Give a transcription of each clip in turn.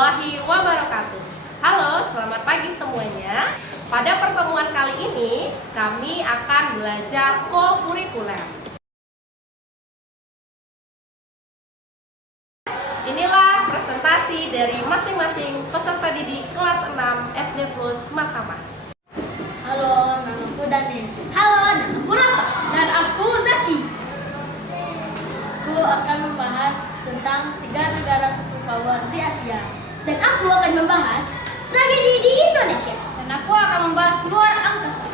warahmatullahi wabarakatuh. Halo, selamat pagi semuanya. Pada pertemuan kali ini, kami akan belajar co-kurikuler. Inilah presentasi dari masing-masing peserta didik kelas 6 SD Plus Mahkamah. Halo, namaku Danis. Halo, namaku Rafa. Dan aku Zaki. Aku akan membahas tentang 3 negara superpower di Asia. Dan aku akan membahas tragedi di Indonesia. Dan aku akan membahas luar angkasa.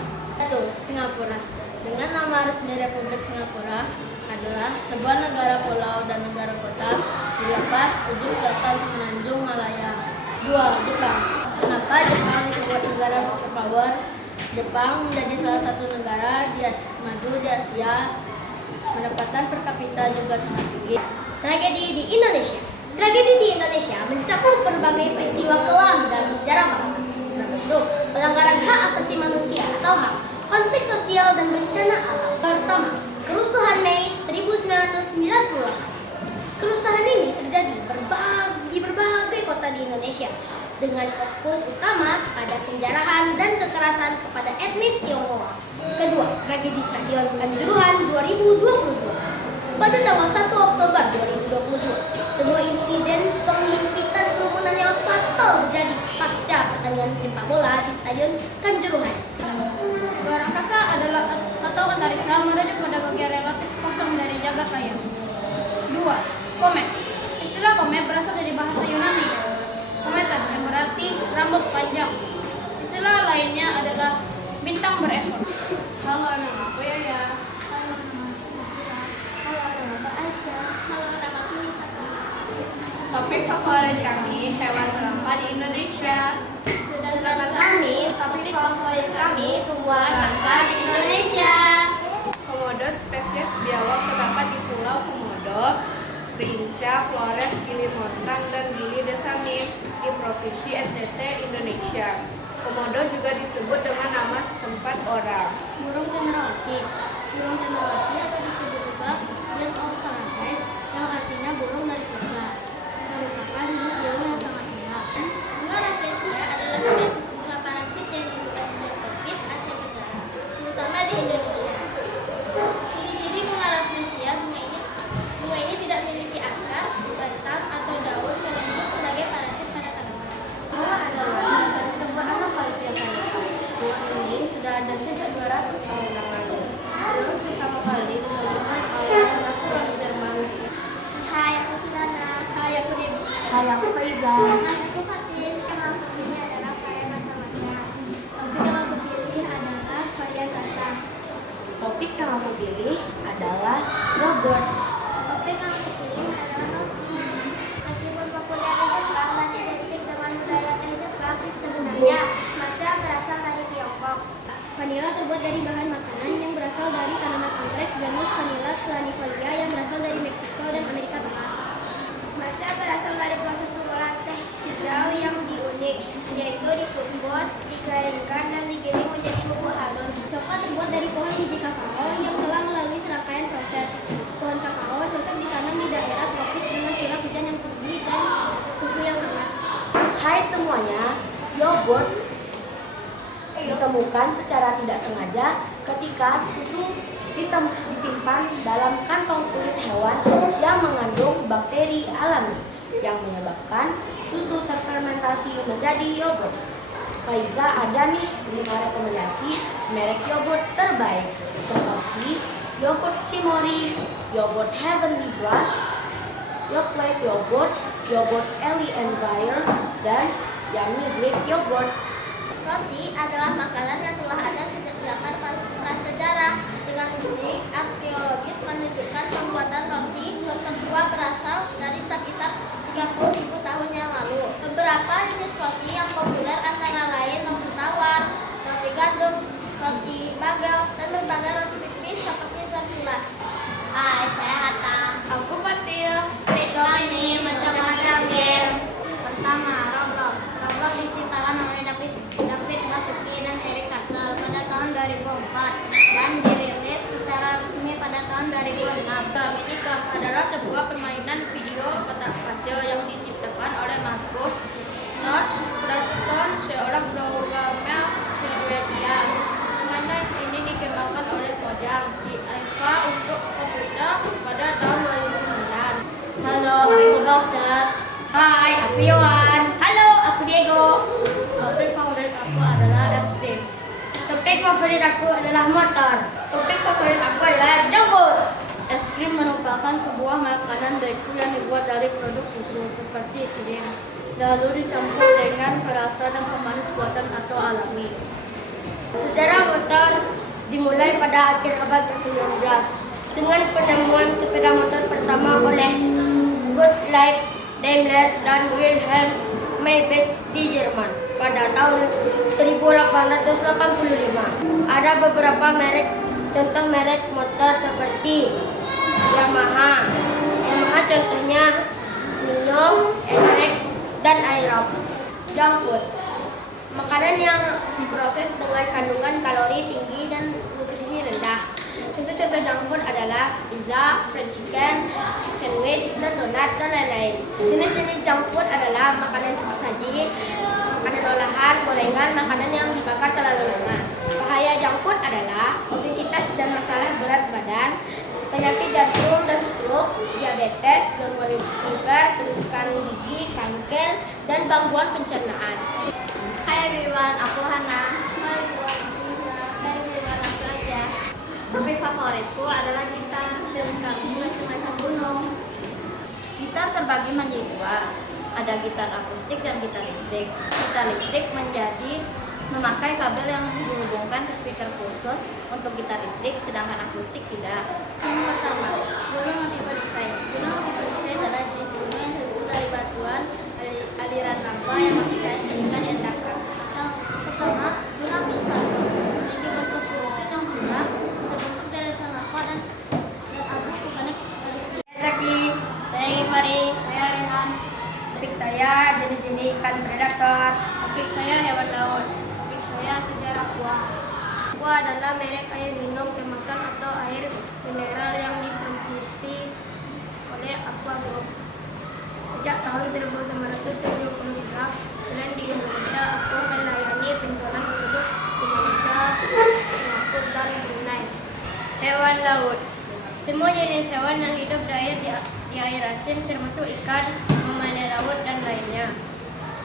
1. Singapura. Dengan nama resmi Republik Singapura adalah sebuah negara pulau dan negara kota di lepas ujung selatan Semenanjung Malaya. 2. Jepang. Kenapa Jepang disebut negara superpower? Jepang menjadi salah satu negara maju di Asia. Pendapatan per kapita juga sangat tinggi. Tragedi di Indonesia. Tragedi di Indonesia mencakup berbagai peristiwa kelam dalam sejarah bangsa, termasuk pelanggaran hak asasi manusia atau HAM, konflik sosial dan bencana alam. Pertama, kerusuhan Mei 1990. Kerusuhan ini terjadi di berbagai kota di Indonesia dengan fokus utama pada penjarahan dan kekerasan kepada etnis Tionghoa. Kedua, tragedi Stadion Kanjuruhan 2022. Pada tanggal 1 Oktober 2022, sebuah insiden penghimpitan kerumunan yang fatal terjadi pasca pertandingan sepak bola di Stadion Kanjuruhan. Luar angkasa adalah atau antariksa merujuk pada bagian relatif kosong dari jagat raya. 2. Komet. Istilah komet berasal dari bahasa Yunani, kometas, yang berarti rambut panjang. Istilah lainnya adalah bintang berekor. Halo, nama aku Yaya. Topik favorit kami, hewan langka di Indonesia. Sedangkan kami, topik favorit kami, tumbuhan langka di Indonesia. Komodo spesies biawak terdapat di Pulau Komodo, Rinca, Flores, Gili Montang, dan Gili Desamit di Provinsi NTT, Indonesia. Komodo juga disebut dengan nama setempat orang. Burung cendrawasih. Burung cendrawasih atau disebut juga bird of paradise, yang artinya burung dari surga. Merupakan jenis burung yang sangat indah. Bunga rafflesia adalah spesies bunga parasit yang ditemukan di tropis Asia Tenggara, terutama di Indonesia. Ciri-ciri bunga rafflesia, bunga ini tidak memiliki akar, batang, atau daun yang hidup sebagai parasit pada tanaman. Bunga adalah sebuah anomali yang kaya. Bunga ini sudah ada sejak 200 tahun yang lalu. Terus pertama kali ditemukan oleh naturalisasi Jerman. Hai, aku Kilana. Hai, aku Debbie. Hai, aku Faiza. Hai, aku Fatin. Nama aku pilih adalah varian rasa matcha. Topik yang aku pilih adalah varian rasa. Topik yang aku pilih adalah yogurt. Topik yang aku pilih adalah roti. Meskipun populer di Jepang dan identik dengan budaya teh Jepang, sebenarnya matcha berasal dari Tiongkok. Vanila terbuat dari bahan makanan yang berasal dari tanaman anggrek genus Vanilla planifolia yang berasal dari Meksiko dan Amerika Tengah. Matcha berasal dari proses pengolahan teh hijau yang unik, yaitu dikukus, dikeringkan, dan digiling menjadi bubuk halus. Coklat terbuat dari pohon biji kakao yang telah melalui serangkaian proses. Pohon kakao cocok ditanam di daerah tropis dengan curah hujan yang tinggi dan suhu yang hangat. Hai semuanya, yogurt ditemukan secara tidak sengaja ketika susu disimpan dalam kantong kulit hewan yang mengandung bakteri alami yang menyebabkan susu terfermentasi menjadi yogurt. Faiza ada nih 5 rekomendasi merek yogurt terbaik seperti yogurt Cimory, yogurt Heavenly Blush, Yoplait yogurt, yogurt Ellie and Bayer, dan Yummy Greek yogurt. Roti adalah makanan yang telah ada sejak zaman prasejarah dengan bukti arkeologis menunjukkan pembuatan roti tertua berasal dari sekitar 30.000 tahun yang lalu. Beberapa jenis roti yang populer antara lain roti tawar, roti gandum, roti bagel, dan berbagai roti tipis seperti gandula. Hai, saya Hatta. Aku Fatil. Kami macam-macam game. Pertama, Roblox. Roblox diciptakan oleh David Basuki dan Eric Castle pada tahun 2004 dan dirilis secara resmi pada tahun 2006. Minikah adalah sebuah permainan video kotak pastel yang diciptakan oleh Markus Halo, Dad. Hai, aku Yohan. Halo, aku Diego. Topik favorit aku adalah es krim. Topik favorit aku adalah motor. Topik favorit aku adalah junk food. Es krim merupakan sebuah makanan beku yang dibuat dari produk susu seperti krim, lalu dicampur dengan perasa dan pemanis buatan atau alami. Sejarah motor dimulai pada akhir abad ke-19 dengan penemuan sepeda motor pertama oleh Gottlieb Daimler dan Wilhelm Maybach di Jerman pada tahun 1885. Ada beberapa merek, contoh merek motor seperti Yamaha. Yamaha contohnya Mio, NMAX, dan Aerox. Junk food. Makanan yang diproses dengan kandungan kalori tinggi dan nutrisi rendah. Contoh-contoh junk food adalah pizza, fried chicken, sandwich, dan donat, dan lain-lain. Jenis-jenis junk food adalah makanan cepat saji, makanan olahan, gorengan, makanan yang dibakar terlalu lama. Bahaya junk food adalah obesitas dan masalah berat badan, penyakit jantung dan stroke, diabetes, gangguan liver, kerusakan gigi, kanker, dan gangguan pencernaan. Hai everyone, aku Hana. Hai everyone, aku Aja. Topik favoritku adalah gitar dan kami macam-macam gunung. Gitar terbagi menjadi dua, ada gitar akustik dan gitar listrik. Gitar listrik memakai kabel yang dihubungkan ke speaker khusus untuk gitar listrik, sedangkan akustik tidak. Yang pertama, gunung api perisai. Gunung api perisai adalah jenis gunung yang tersusun dari batuan, aliran lava yang masih cair hingga diendapkan. Yang pertama, gunung api stapel. Memiliki bentuk kerucut yang curam, terbentuk dari lava dan abu vulkanik erupsi. Zaki, saya Gifari, saya Rehan. Topik saya jenis ini ikan predator. Topik saya hewan laut. Topik saya sejarah aqua. Aqua adalah merek air minum kemasan atau air mineral yang diproduksi oleh Aqua Group. Sejak tahun 1973, selain di Indonesia, Aqua melayani penjualan produk Indonesia, Singapura, dan Brunei. Hewan laut. Semua jenis hewan yang hidup di air asin termasuk ikan, mamalia laut, dan lainnya.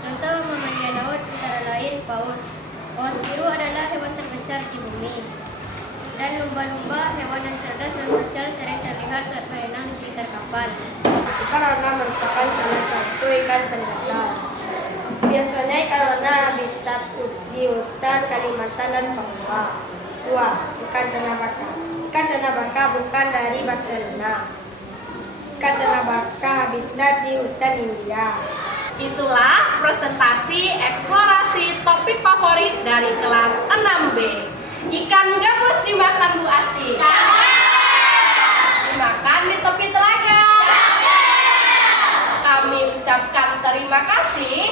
Contoh mamalia laut antara lain paus. Paus biru adalah hewan terbesar di bumi. Dan lumba-lumba, hewan yang cerdas dan bersial sering terlihat saat berenang di sekitar kapal. Ikan warna merupakan salah satu ikan predator. Biasanya ikan warna habitat di hutan Kalimantan dan Papua. 2. Ikan cenabaka. Ikan cenabaka bukan dari Barcelona. Ikan cenabaka habitat di hutan India. Itulah presentasi eksplorasi topik favorit dari kelas 6B. Ikan gabus dimakan Bu Asi. Dimakan di tepi telaga. Kami ucapkan terima kasih.